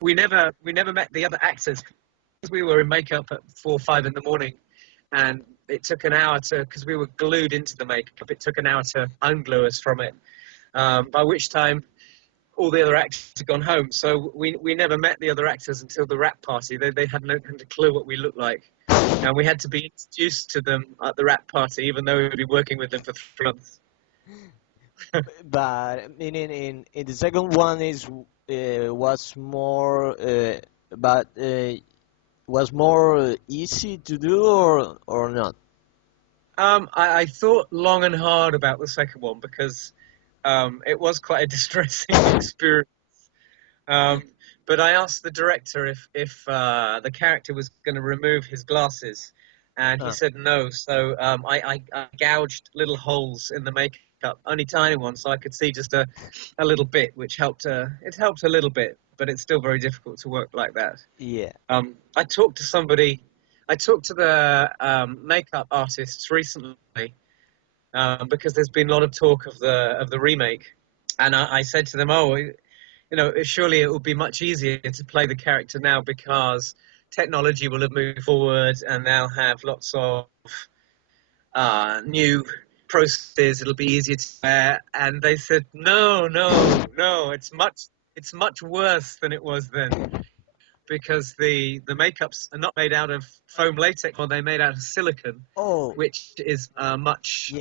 we never met the other actors because we were in makeup at 4 or 5 in the morning, and it took an hour because we were glued into the makeup. It took an hour to unglue us from it. By which time all the other actors had gone home, so we never met the other actors until the wrap party. They had no clue what we looked like, and we had to be introduced to them at the wrap party, even though we'd been working with them for 3 months. But meaning in the second one is was more but was more easy to do or not? I thought long and hard about the second one because it was quite a distressing experience. But I asked the director if the character was going to remove his glasses, and he said no. So I gouged little holes in the makeup, only tiny ones, so I could see just a little bit, which helped. It helped a little bit, but it's still very difficult to work like that. Yeah. I talked to somebody. I talked to the makeup artists recently because there's been a lot of talk of the remake, and I said to them, "Oh, you know, surely it will be much easier to play the character now because technology will have moved forward and they'll have lots of new processes. It'll be easier to wear." And they said, "No, it's much worse than it was then." Because the makeups are not made out of foam latex, or they're made out of silicone, which is much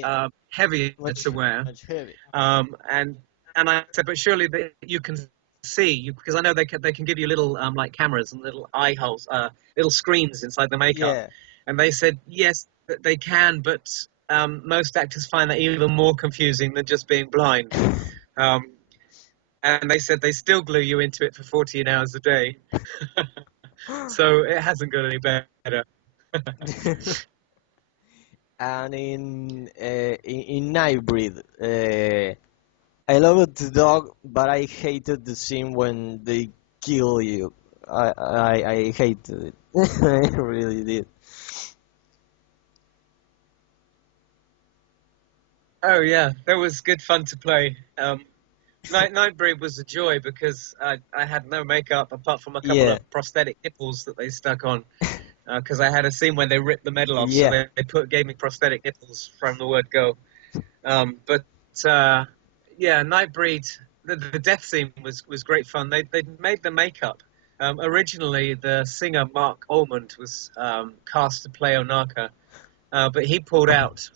heavier to wear. Much heavy. And I said, but surely you can see, because I know they can give you little like cameras and little eye holes, little screens inside the makeup. Yeah. And they said yes, they can, but most actors find that even more confusing than just being blind. And they said they still glue you into it for 14 hours a day. So it hasn't got any better. And in Nightbreed, I loved the dog, but I hated the scene when they kill you. I hated it. I really did. Oh yeah, that was good fun to play. Nightbreed was a joy because I had no makeup apart from a couple of prosthetic nipples that they stuck on. Because I had a scene when they ripped the medal off, so they gave me prosthetic nipples from the word go. Nightbreed, the death scene was great fun. They made the makeup. Originally, the singer Mark Almond was cast to play OHNAKA, but he pulled out.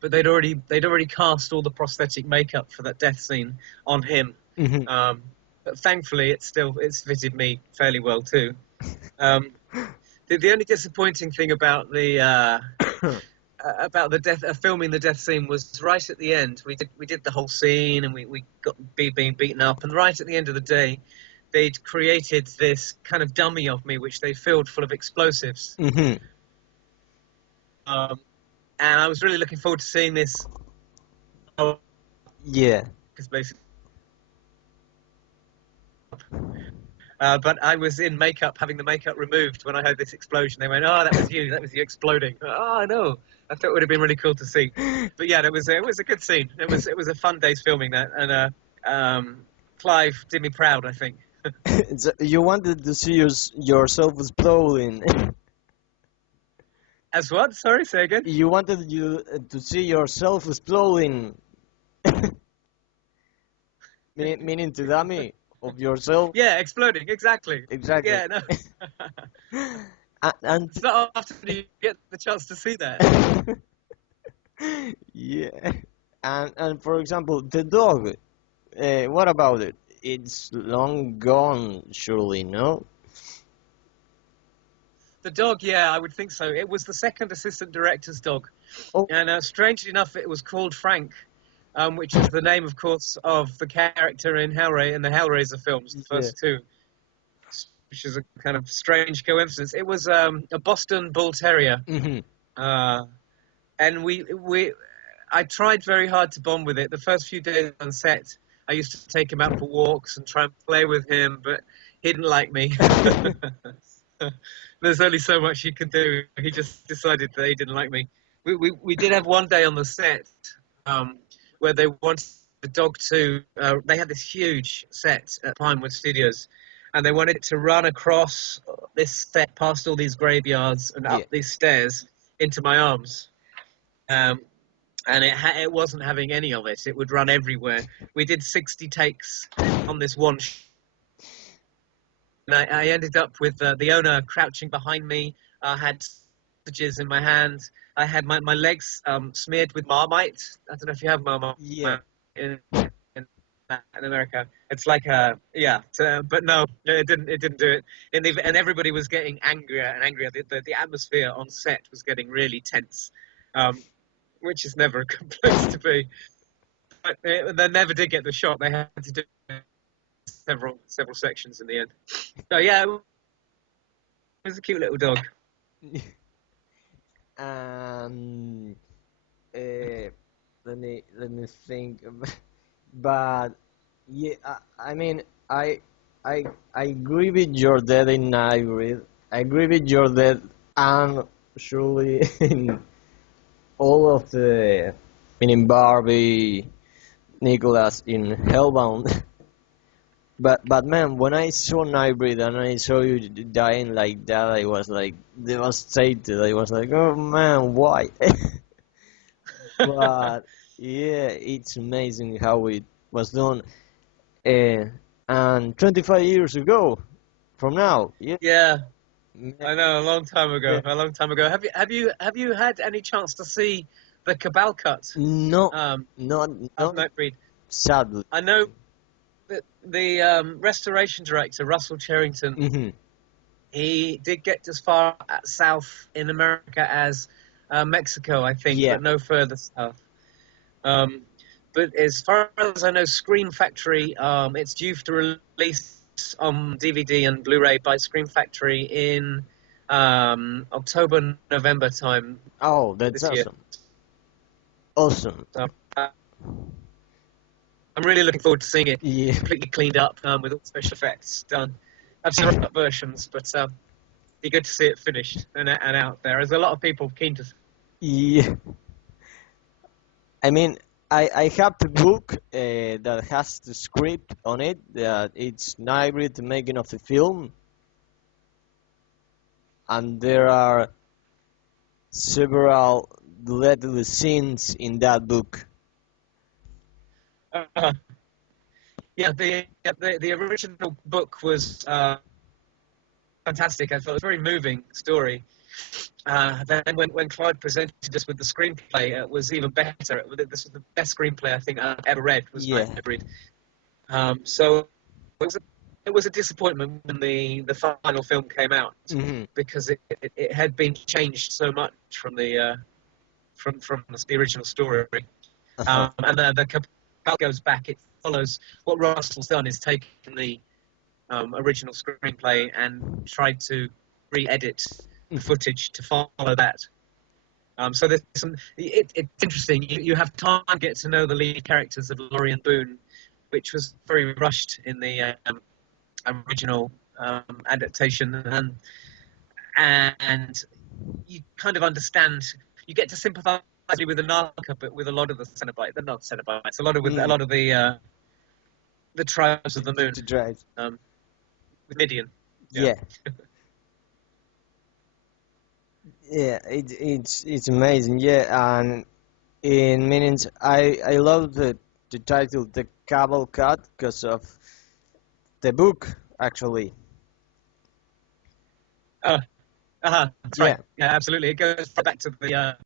But they'd already cast all the prosthetic makeup for that death scene on him. Mm-hmm. But thankfully, it's fitted me fairly well too. The only disappointing thing about the filming the death scene was right at the end. We did the whole scene and we got being beaten up, and right at the end of the day, they'd created this kind of dummy of me which they filled full of explosives. Mm-hmm. And I was really looking forward to seeing this. Yeah. Because basically. But I was in makeup, having the makeup removed when I heard this explosion. They went, "Oh, that was you exploding." Oh, I know. I thought it would have been really cool to see. But yeah, it was a good scene. It was a fun day's filming that, and Clive did me proud, I think. So you wanted to see yourself exploding. As what? Sorry, say again. You wanted to see yourself exploding. Meaning to dummy of yourself. Yeah, exploding. Exactly. Yeah, no. and it's not often you get the chance to see that. Yeah. And for example, the dog. What about it? It's long gone, surely, no? The dog, yeah, I would think so. It was the second assistant director's dog. Oh. And strangely enough, it was called Frank, which is the name, of course, of the character in the Hellraiser films, the first two, which is a kind of strange coincidence. It was a Boston Bull Terrier. Mm-hmm. And I tried very hard to bond with it. The first few days on set, I used to take him out for walks and try and play with him, but he didn't like me. There's only so much you can do. He just decided that he didn't like me. We did have one day on the set where they wanted the dog to... they had this huge set at Pinewood Studios, and they wanted to run across this set, past all these graveyards, and Yeah. up these stairs into my arms. And it wasn't having any of it. It would run everywhere. We did 60 takes on this one. And I ended up with the owner crouching behind me. I had sausages in my hand. I had my legs smeared with Marmite. I don't know if you have Marmite Yeah. in Latin America. It's like but no, it didn't do it. And everybody was getting angrier and angrier. The atmosphere on set was getting really tense, which is never a good place to be. But they never did get the shot. They had to do several sections in the end. So yeah, it was a cute little dog. Um, let me think. But yeah, I mean, I agree with your dad in Nightbreed. I agree with your dad, and surely in all of the, meaning Barbie, Nicholas in Hellbound. But man, when I saw Nightbreed and I saw you dying like that, I was like devastated. I was like, oh man, why? But yeah, it's amazing how it was done. And 25 years ago, from now, yeah, Yeah, man, I know, a long time ago. yeah. A long time ago. Have you had any chance to see the Cabal cut No, not of Nightbreed? sadly. I know that the restoration director Russell Cherrington, Hmm. he did get as far south in America as Mexico, I think, Yeah. but no further south. Um, but as far as I know, Scream Factory, it's due to release on DVD and Blu-ray by Scream Factory in October, November time Oh, that's this year. awesome. Awesome. So, I'm really looking forward to seeing it Yeah. completely cleaned up with all special effects done. I've seen rough versions, but be good to see it finished and out there. There's a lot of people keen to. Yeah. I mean, I have the book that has the script on it. That it's Nightbreed, the making of the film, and there are several deleted scenes in that book. Uh, yeah, the original book was fantastic. I thought it was a very moving story. Then when Clive presented us with the screenplay, it was even better. This was the best screenplay I think I've ever read. Was Yeah. Nightbreed. So it was a disappointment when the final film came out Hmm. because it had been changed so much from the original story. And the Cabal goes back. It follows what Russell's done is taken the original screenplay and tried to re-edit the footage to follow that. So there's it's interesting. You have time to get to know the lead characters of Laurie and Boone, which was very rushed in the original adaptation, and you kind of understand. You get to sympathise with the Narca, but with a lot of the Cenobites. They're not Cenobites. A lot of the tribes of the moon. To drive. With Midian. Yeah. Yeah, it's amazing. Yeah, and in Minions, I love the title, the Cabal Cut, because of the book actually. That's Yeah. right. Yeah, absolutely. It goes back to the